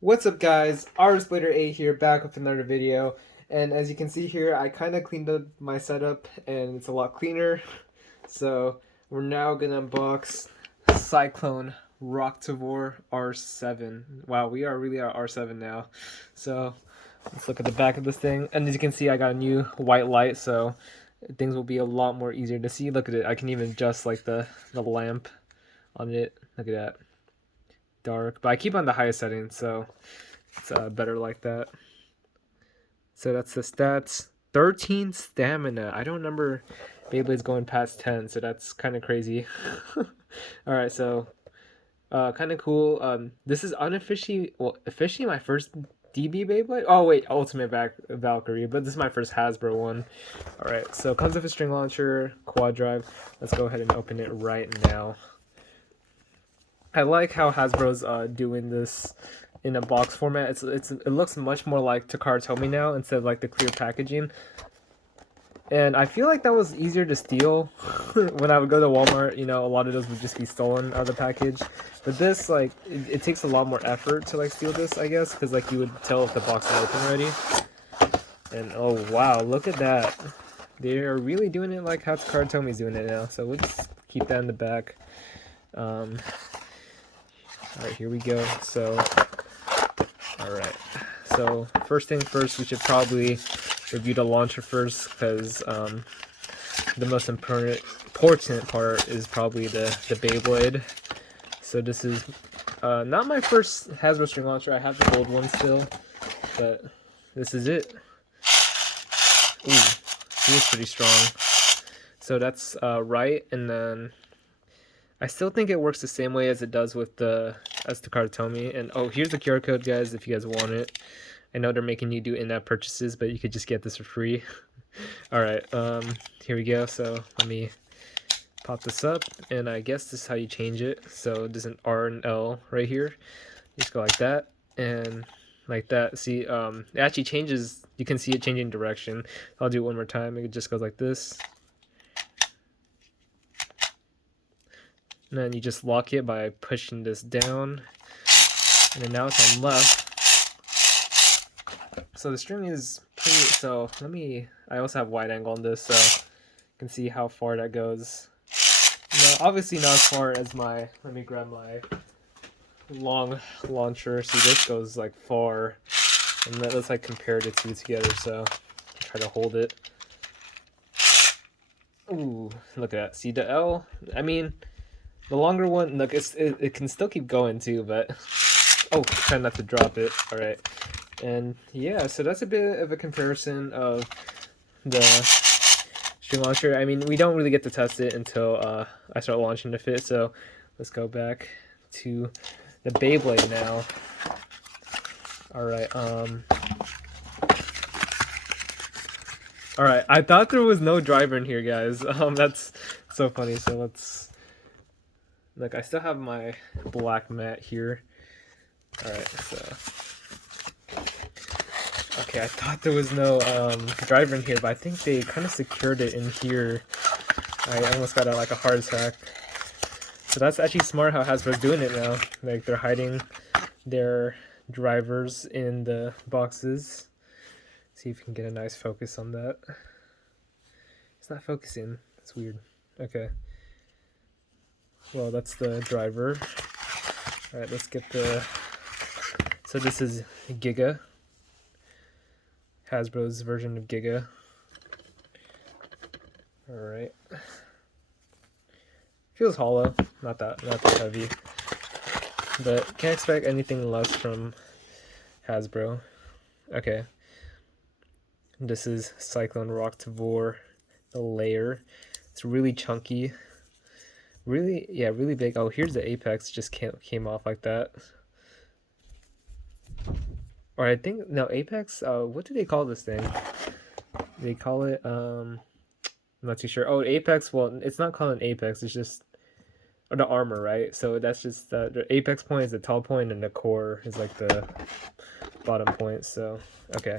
What's up guys, RaiseFX here, back with another video, and as you can see here, I kind of cleaned up my setup and it's a lot cleaner. So we're now gonna unbox Cyclone Roktavor R7. Wow, we are really at R7 now. So let's look at the back of this thing, and as you can see, I got a new white light, so things will be a lot more easier to see. Look at it, I can even adjust like the lamp on it. Look at that. Dark, but I keep on the highest setting, so it's better like that. So that's the stats. 13 stamina. I don't remember Beyblade's going past 10, so that's kind of crazy. Alright, so kind of cool. This is officially my first DB Beyblade. Oh wait, Ultimate Valkyrie, but this is my first Hasbro one. Alright, so it comes with a string launcher, QuadDrive. Let's go ahead and open it right now. I like how Hasbro's doing this in a box format. It looks much more like Takara now instead of like the clear packaging. And I feel like that was easier to steal. When I would go to Walmart, you know, a lot of those would just be stolen out of the package. But this, like, it takes a lot more effort to like steal this, I guess, because like you would tell if the box is open already. And oh wow, look at that! They are really doing it like how Takara is doing it now. So we'll just keep that in the back. Alright, here we go. So, alright. So, first thing first, we should probably review the launcher first, because the most important part is probably the Beyblade. So this is not my first Hasbro string launcher. I have the old one still, but this is it. Ooh, he is pretty strong. So that's right, and then I still think it works the same way as it does with the Takara. And oh, here's the QR code, guys, if you guys want it. I know they're making you do in-app purchases, but you could just get this for free. Alright, here we go. So let me pop this up, and I guess this is how you change it. So there's an R and L right here. You just go like that and like that. See, it actually changes. You can see it changing direction. I'll do it one more time. It just goes like this. And then you just lock it by pushing this down, and then now it's on left. So the string is pretty, so I also have wide angle on this, so you can see how far that goes. No, obviously not as far as let me grab my long launcher. See, this goes like far, and let's like compare the two together, so try to hold it. Ooh, look at that. See the L? I mean, the longer one, look, it can still keep going too, but oh, try not to drop it. All right, and yeah, so that's a bit of a comparison of the string launcher. I mean, we don't really get to test it until I start launching the fit. So let's go back to the Beyblade now. All right, all right. I thought there was no driver in here, guys. That's so funny. So let's. Look, I still have my black mat here. Alright, so. Okay, I thought there was no driver in here, but I think they kind of secured it in here. I almost got like a heart attack. So that's actually smart how Hasbro's doing it now. Like, they're hiding their drivers in the boxes. See if we can get a nice focus on that. It's not focusing. It's weird. Okay. Well, that's the driver. Alright, let's get so this is Giga. Hasbro's version of Giga. Alright. Feels hollow, not that heavy. But can't expect anything less from Hasbro. Okay. This is Cyclone Roktavor, the layer. It's really chunky. Really, yeah, really big. Oh, here's the apex, just came off like that. Or I think, no, apex, what do they call this thing? They call it, I'm not too sure. Oh, apex, well, it's not called an apex, it's just, or the armor, right? So that's just, the apex point is the top point, and the core is like the bottom point, so, okay.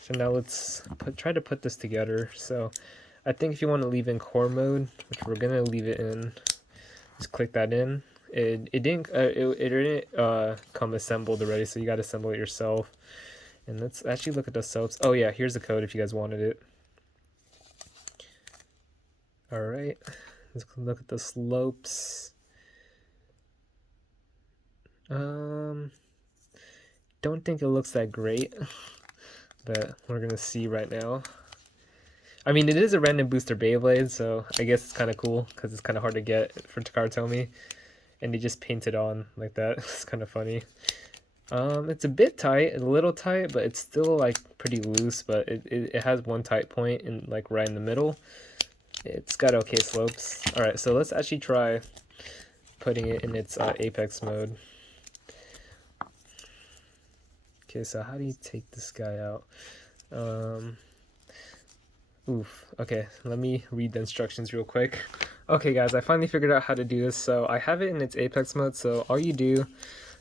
So now let's try to put this together. So I think if you want to leave in core mode, which we're gonna leave it in, just click that in. It didn't come assembled already, so you gotta assemble it yourself. And let's actually look at the slopes. Oh yeah, here's the code if you guys wanted it. All right, let's look at the slopes. Don't think it looks that great, but we're gonna see right now. I mean, it is a random booster Beyblade, so I guess it's kind of cool because it's kind of hard to get for Takatomi, and they just paint it on like that. It's kind of funny. It's a bit tight, a little tight, but it's still like pretty loose. But it has one tight point in like right in the middle. It's got okay slopes. All right, so let's actually try putting it in its apex mode. Okay, so how do you take this guy out? Okay, let me read the instructions real quick. Okay guys, I finally figured out how to do this. So I have it in its apex mode, so all you do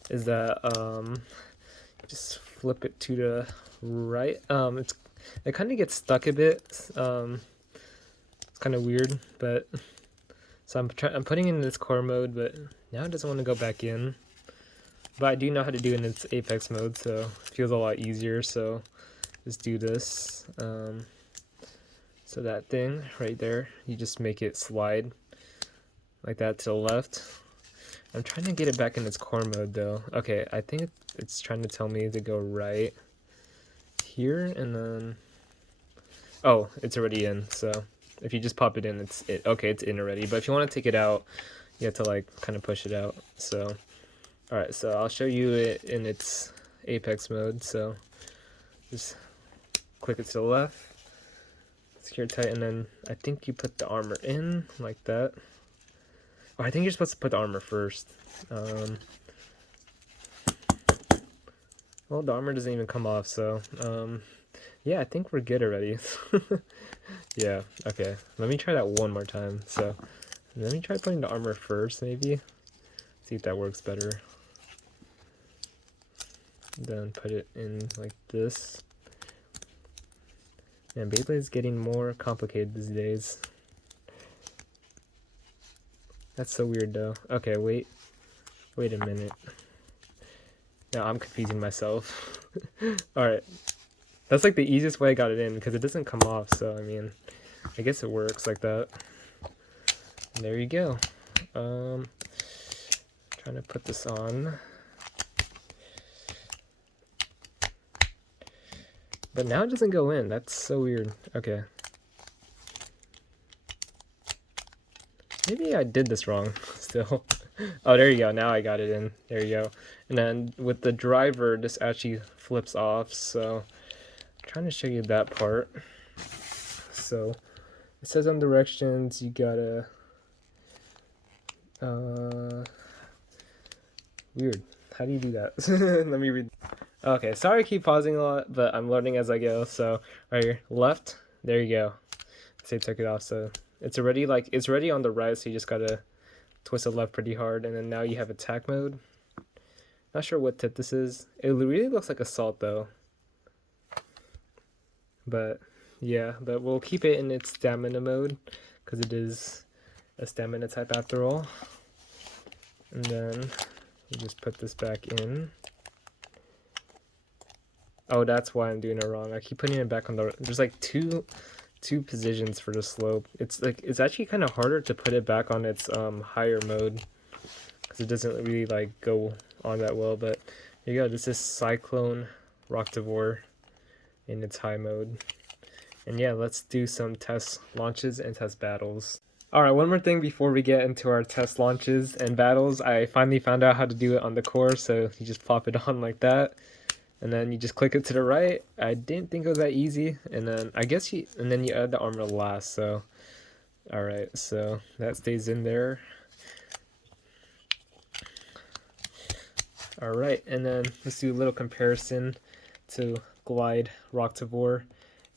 is that just flip it to the right. It kind of gets stuck a bit. It's kind of weird, but so I'm putting it in this core mode, but now it doesn't want to go back in. But I do know how to do it in its apex mode, so it feels a lot easier. So just do this. So that thing right there, you just make it slide like that to the left. I'm trying to get it back in its core mode though. Okay, I think it's trying to tell me to go right here, and then oh, it's already in. So if you just pop it in, it's in already. But if you want to take it out, you have to like kind of push it out. So all right, so I'll show you it in its apex mode. So just click it to the left, secure tight, and then I think you put the armor in like that. Oh, I think you're supposed to put the armor first. Well, the armor doesn't even come off, so yeah, I think we're good already. Yeah, okay. Let me try that one more time. So let me try putting the armor first, maybe. See if that works better. Then put it in like this. And Beyblade's getting more complicated these days. That's so weird though. Okay, wait a minute. Now I'm confusing myself. Alright. That's like the easiest way I got it in because it doesn't come off, so I mean, I guess it works like that. And there you go. Trying to put this on. But now it doesn't go in. That's so weird. Okay. Maybe I did this wrong still. Oh, there you go. Now I got it in. There you go. And then with the driver, this actually flips off. So I'm trying to show you that part. So it says on directions, you gotta... weird. How do you do that? Let me read. Okay, sorry I keep pausing a lot, but I'm learning as I go. So right here, left, there you go. Say took it off, so it's already on the right, so you just gotta twist it left pretty hard, and then now you have attack mode. Not sure what tip this is. It really looks like assault though. But yeah, but we'll keep it in its stamina mode because it is a stamina type after all. And then you just put this back in. Oh, that's why I'm doing it wrong. I keep putting it back on the... There's like two positions for the slope. It's actually kind of harder to put it back on its higher mode because it doesn't really like go on that well. But here you go. This is Cyclone Roktavor in its high mode. And yeah, let's do some test launches and test battles. Alright, one more thing before we get into our test launches and battles. I finally found out how to do it on the core, so you just plop it on like that. And then you just click it to the right. I didn't think it was that easy. And then then you add the armor last. So, all right, so that stays in there. All right, and then let's do a little comparison to Glide Roktavor.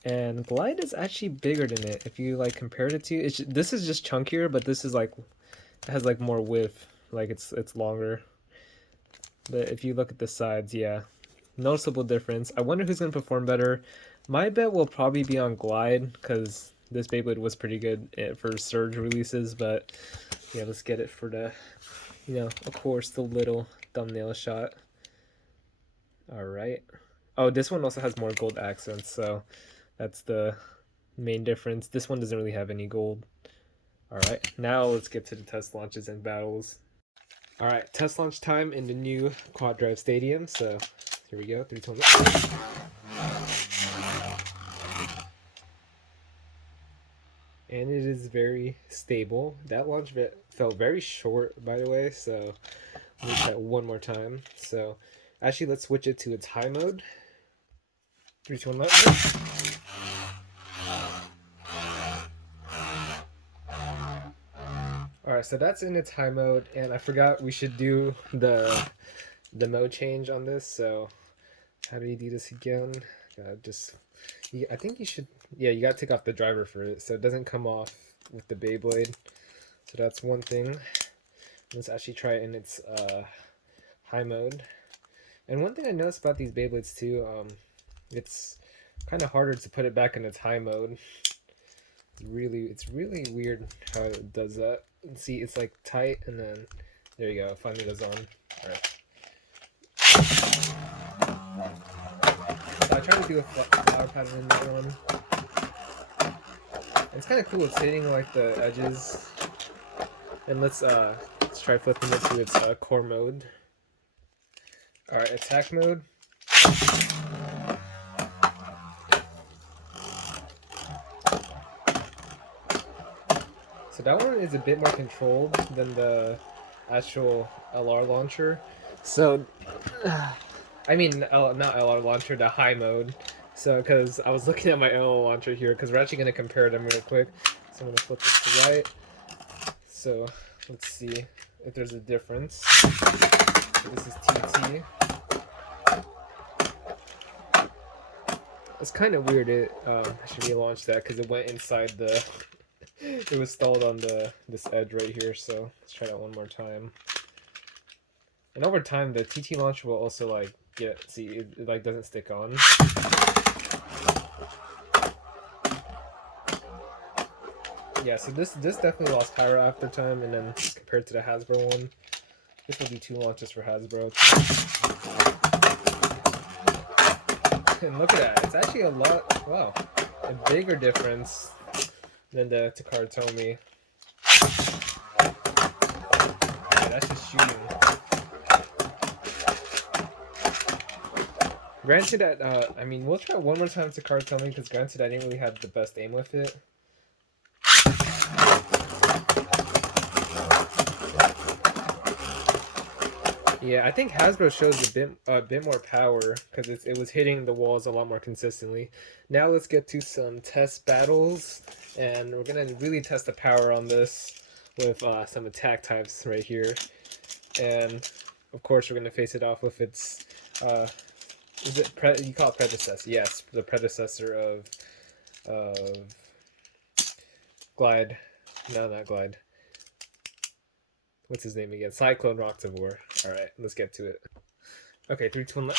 And Glide is actually bigger than it. If you like compared it to, this is just chunkier, but this is like, it has like more width, like it's longer. But if you look at the sides, yeah. Noticeable difference. I wonder who's going to perform better. My bet will probably be on Glide because this Beyblade was pretty good for surge releases, but yeah, let's get it for the, you know, of course, the little thumbnail shot. All right. Oh, this one also has more gold accents, so that's the main difference. This one doesn't really have any gold. All right, now let's get to the test launches and battles. All right, test launch time in the new QuadDrive Stadium. So here we go. 3, 2, 1. And it is very stable. That launch felt very short, by the way. So let me try it one more time. So actually, let's switch it to its high mode. 3, 2, 1, let. Alright, so that's in its high mode, and I forgot we should do the mode change on this. So how do you do this again? I think you should, yeah, you gotta take off the driver for it so it doesn't come off with the Beyblade. So that's one thing. Let's actually try it in its high mode. And one thing I noticed about these Beyblades too, it's kind of harder to put it back in its high mode. It's really weird how it does that. See, it's like tight, and then there you go. It finally goes on. All right. So I tried to do a flower pattern in that one. It's kind of cool. It's hitting like the edges. And let's try flipping it to its core mode. All right, attack mode. So that one is a bit more controlled than the actual LR launcher. So, I mean, not LR launcher, the high mode. So, because I was looking at my LR launcher here, because we're actually going to compare them real quick. So I'm going to flip this to right. So let's see if there's a difference. So this is TT. It's kind of weird. I should relaunch that because it went inside the. It was stalled on this edge right here. So let's try that one more time. And over time, the TT launcher will also like it like doesn't stick on. Yeah, so this definitely lost power after time, and then compared to the Hasbro one, this will be 2 launches for Hasbro. And look at that, it's actually a lot, wow, a bigger difference than the Takara-Tomy. Yeah, that's just shooting. Granted that, I mean, we'll try one more time Takara-Tomy, because granted I didn't really have the best aim with it. Yeah, I think Hasbro shows a bit more power because it was hitting the walls a lot more consistently. Now let's get to some test battles, and we're gonna really test the power on this with some attack types right here, and of course we're gonna face it off with its you call it predecessor? Yes, the predecessor of Glide. No, not Glide. What's his name again? Cyclone Roktavor. Alright, let's get to it. Okay, 3, 2, 1, let.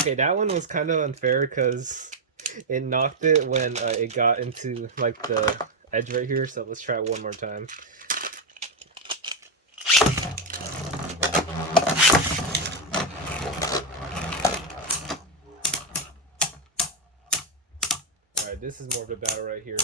Okay, that one was kind of unfair because it knocked it when it got into like the edge right here, so let's try it one more time. Alright, this is more of a battle right here.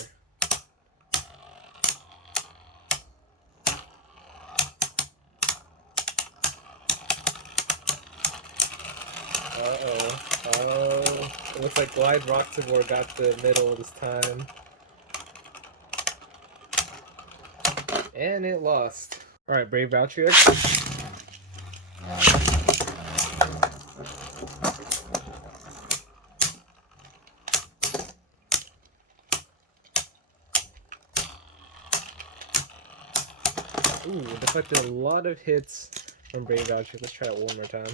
It looks like Glide Roktavor got the middle this time. And it lost. Alright, Brave Valtryx. Ooh, deflected a lot of hits from Brave Valtryx. Let's try it one more time.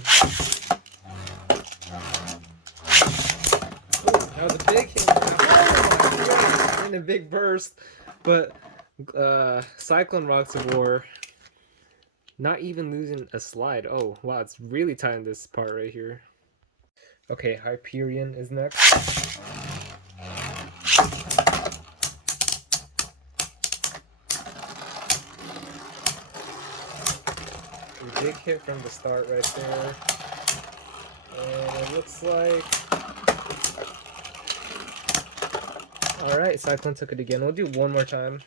Ooh, that was a big hit. Oh my goodness, in a big burst. But Cyclone Roktavor not even losing a slide. Oh wow, it's really tight in this part right here. Okay, Hyperion is next. A big hit from the start right there. And it looks like... Alright, Cyclone took it again. We'll do one more time.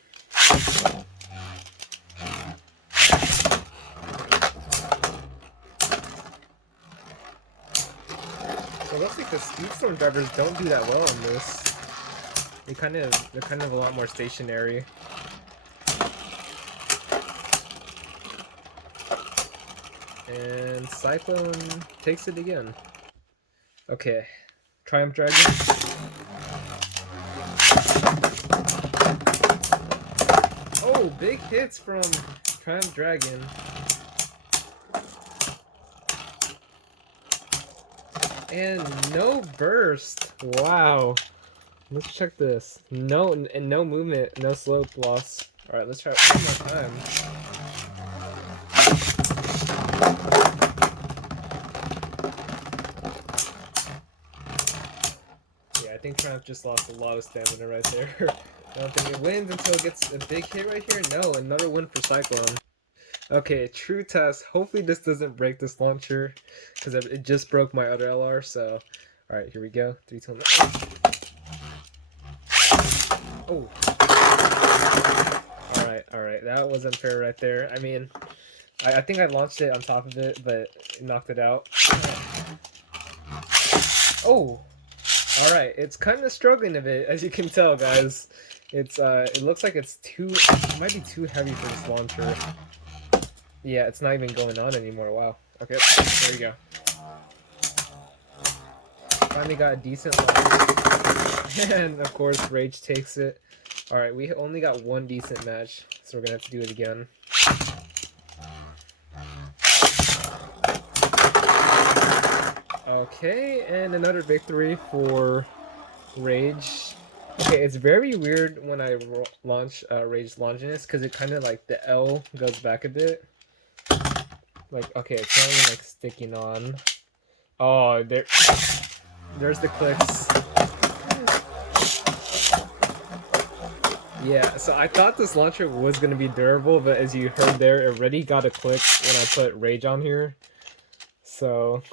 So it looks like the Speedstorm drivers don't do that well in this. They're kind of a lot more stationary. And Cyclone takes it again. Okay, Triumph Dragon. Oh, big hits from Triumph Dragon. And no burst. Wow. Let's check this. No movement, no slope loss. All right, let's try it one more time. Yeah, I think Triumph just lost a lot of stamina right there. I don't think it wins until it gets a big hit right here. No, another win for Cyclone. Okay, true test. Hopefully this doesn't break this launcher, because it just broke my other LR. So, all right, here we go. 3, 2, 1. Oh. All right. That was unfair right there. I mean, I think I launched it on top of it, but it knocked it out. Oh. All right. It's kind of struggling a bit, as you can tell, guys. It's it looks like it might be too heavy for this launcher. Yeah, it's not even going on anymore. Wow. Okay, there we go. Finally got a decent launch. And of course, Rage takes it. Alright, we only got one decent match, so we're gonna have to do it again. Okay, and another victory for Rage. Okay, it's very weird when I launch Rage Longinus, because it kind of like the L goes back a bit. Like, okay, it's not even like sticking on. Oh, there's the clicks. Yeah, so I thought this launcher was gonna be durable, but as you heard there, it already got a click when I put Rage on here. So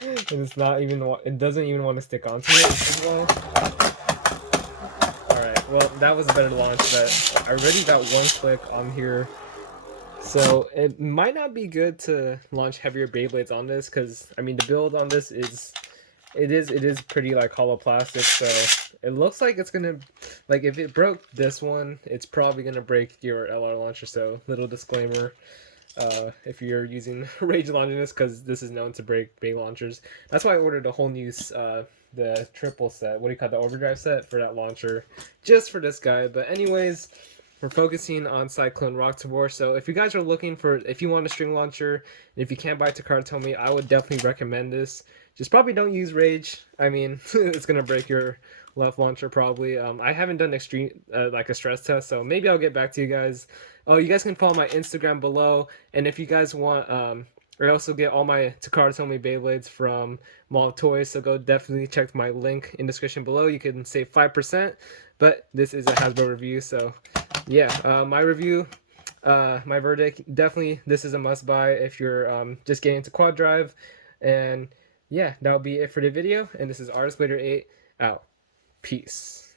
it's not even, it doesn't even want to stick onto it as well. Alright, well, that was a better launch, but I already got one click on here. So it might not be good to launch heavier Beyblades on this, because I mean the build on this is it is pretty like hollow plastic, so it looks like it's gonna, like, if it broke this one, it's probably gonna break your LR launcher. So little disclaimer, if you're using Rage Longinus, because this is known to break Bay launchers. That's why I ordered a whole new the triple set, what do you call it, the overdrive set for that launcher, just for this guy. But anyways, we're focusing on Cyclone Roktavor. So if you guys are looking for, if you want a string launcher, and if you can't buy Takara Tomy, I would definitely recommend this. Just probably don't use Rage. I mean, it's gonna break your left launcher probably. I haven't done extreme like a stress test, so maybe I'll get back to you guys. Oh, you guys can follow my Instagram below, and if you guys want, I also get all my Takara Tomy Beyblades from Mall of Toys, so go definitely check my link in the description below. You can save 5%, but this is a Hasbro review, so yeah, my review, my verdict, definitely this is a must buy if you're just getting into QuadDrive. And yeah, that'll be it for the video, and this is RaiseFX 8 out. Peace.